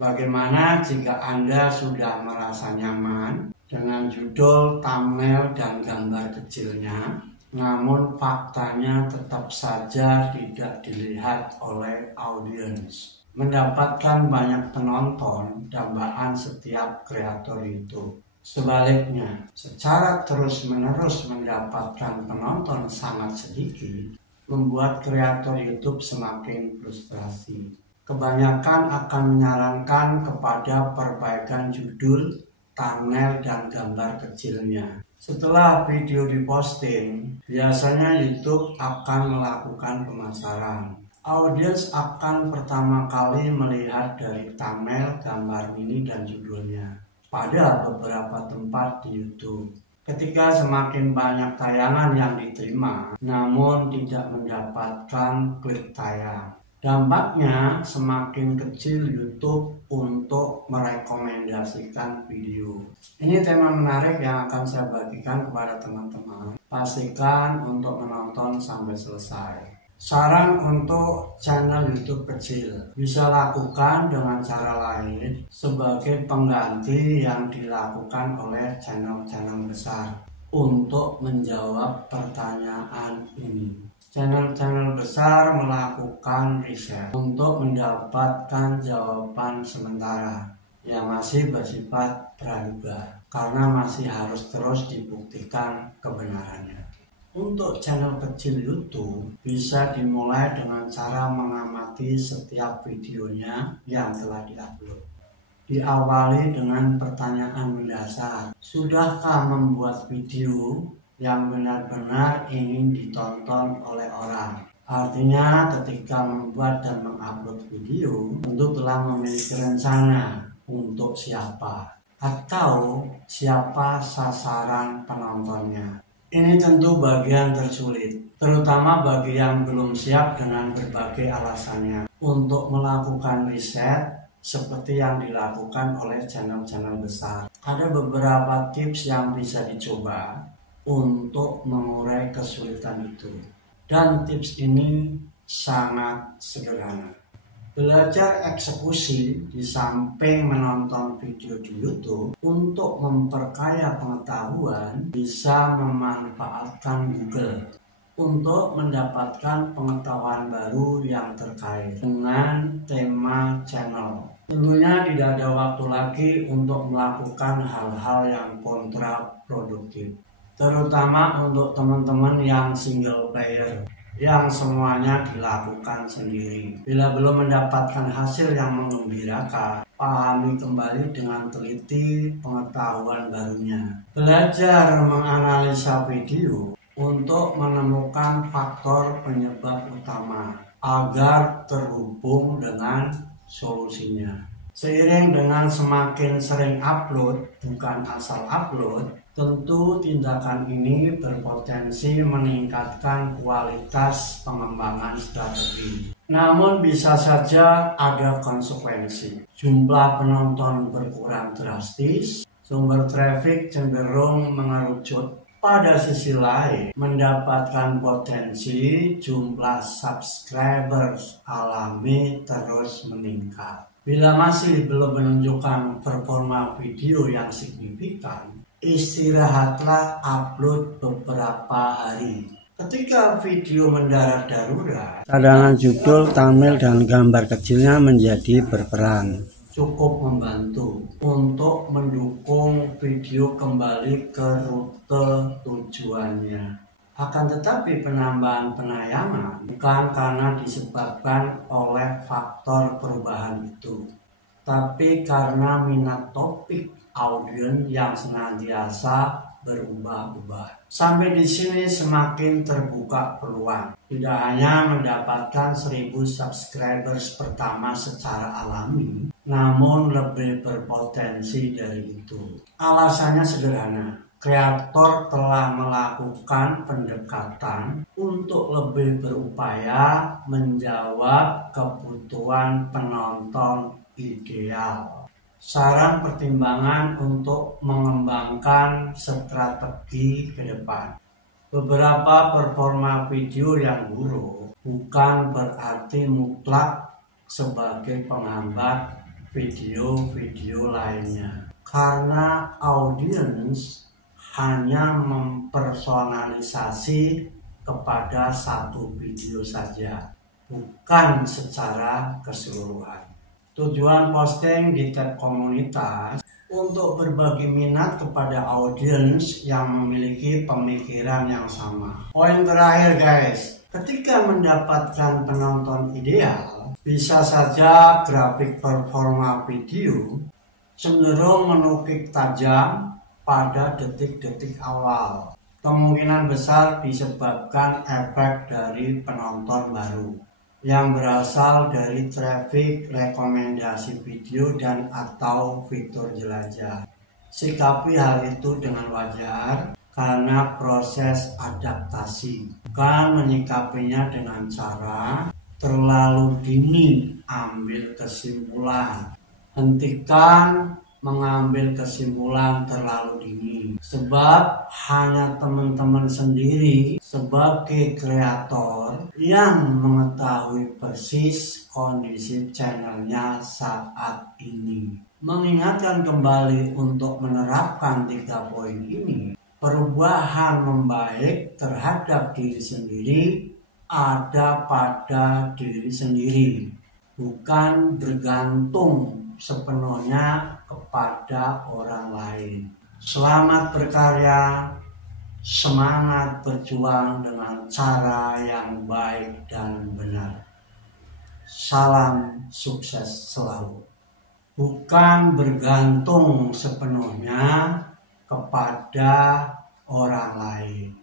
Bagaimana jika Anda sudah merasa nyaman dengan judul, thumbnail, dan gambar kecilnya, namun faktanya tetap saja tidak dilihat oleh audiens? Mendapatkan banyak penonton dambaan setiap kreator YouTube. Sebaliknya, secara terus-menerus mendapatkan penonton sangat sedikit, membuat kreator YouTube semakin frustrasi. Kebanyakan akan menyarankan kepada perbaikan judul, thumbnail, dan gambar kecilnya. Setelah video diposting, biasanya YouTube akan melakukan pemasaran. Audiens akan pertama kali melihat dari thumbnail, gambar mini, dan judulnya pada beberapa tempat di YouTube. Ketika semakin banyak tayangan yang diterima, namun tidak mendapatkan klik tayang, dampaknya semakin kecil YouTube untuk merekomendasikan video. Ini tema menarik yang akan saya bagikan kepada teman-teman. Pastikan untuk menonton sampai selesai. Saran untuk channel YouTube kecil, bisa lakukan dengan cara lain sebagai pengganti yang dilakukan oleh channel-channel besar untuk menjawab pertanyaan ini. Channel-channel besar melakukan riset untuk mendapatkan jawaban sementara yang masih bersifat praduga karena masih harus terus dibuktikan kebenarannya. Untuk channel kecil YouTube, bisa dimulai dengan cara mengamati setiap videonya yang telah diupload. Diawali dengan pertanyaan mendasar. Sudahkah membuat video yang benar-benar ingin ditonton oleh orang? Artinya ketika membuat dan mengupload video, tentu telah memiliki rencana untuk siapa atau siapa sasaran penontonnya. Ini tentu bagian tersulit, terutama bagi yang belum siap dengan berbagai alasannya untuk melakukan riset seperti yang dilakukan oleh channel-channel besar. Ada beberapa tips yang bisa dicoba untuk mengurai kesulitan itu. Dan tips ini sangat sederhana. Belajar eksekusi di samping menonton video di YouTube untuk memperkaya pengetahuan, bisa memanfaatkan Google untuk mendapatkan pengetahuan baru yang terkait dengan tema channel. Tentunya tidak ada waktu lagi untuk melakukan hal-hal yang kontraproduktif, terutama untuk teman-teman yang single player, yang semuanya dilakukan sendiri. Bila belum mendapatkan hasil yang menggembirakan, pahami kembali dengan teliti pengetahuan barunya. Belajar menganalisa video untuk menemukan faktor penyebab utama agar terhubung dengan solusinya. Seiring dengan semakin sering upload, bukan asal upload, tentu tindakan ini berpotensi meningkatkan kualitas pengembangan strategi. Namun bisa saja ada konsekuensi. Jumlah penonton berkurang drastis, sumber traffic cenderung mengerucut. Pada sisi lain, mendapatkan potensi jumlah subscribers alami terus meningkat. Bila masih belum menunjukkan performa video yang signifikan, istirahatlah upload beberapa hari. Ketika video mendarat darurat, cadangan judul, thumbnail, dan gambar kecilnya menjadi berperan. Cukup membantu untuk mendukung video kembali ke rute tujuannya. Akan tetapi penambahan penayangan bukan karena disebabkan oleh faktor perubahan itu, tapi karena minat topik audiens yang senantiasa berubah-ubah. Sampai di sini semakin terbuka peluang. Tidak hanya mendapatkan 1000 subscribers pertama secara alami, namun lebih berpotensi dari itu. Alasannya sederhana. Kreator telah melakukan pendekatan untuk lebih berupaya menjawab kebutuhan penonton ideal. Saran pertimbangan untuk mengembangkan strategi ke depan. Beberapa performa video yang buruk bukan berarti mutlak sebagai penghambat video-video lainnya. Karena audiens hanya mempersonalisasi kepada satu video saja, bukan secara keseluruhan. Tujuan posting di tab komunitas untuk berbagi minat kepada audiens yang memiliki pemikiran yang sama. Poin terakhir guys, ketika mendapatkan penonton ideal, bisa saja grafik performa video cenderung menukik tajam pada detik-detik awal. Kemungkinan besar disebabkan efek dari penonton baru yang berasal dari traffic, rekomendasi video, dan atau fitur jelajah. Sikapi hal itu dengan wajar karena proses adaptasi. Bukan menyikapinya dengan cara terlalu dini ambil kesimpulan. Hentikan mengambil kesimpulan terlalu dini, sebab hanya teman-teman sendiri sebagai kreator yang mengetahui persis kondisi channelnya saat ini. Mengingatkan kembali untuk menerapkan 3 poin ini, perubahan membaik terhadap diri sendiri ada pada diri sendiri, bukan bergantung sepenuhnya kepada orang lain. Selamat berkarya, semangat berjuang dengan cara yang baik dan benar. Salam sukses selalu. Bukan bergantung sepenuhnya kepada orang lain.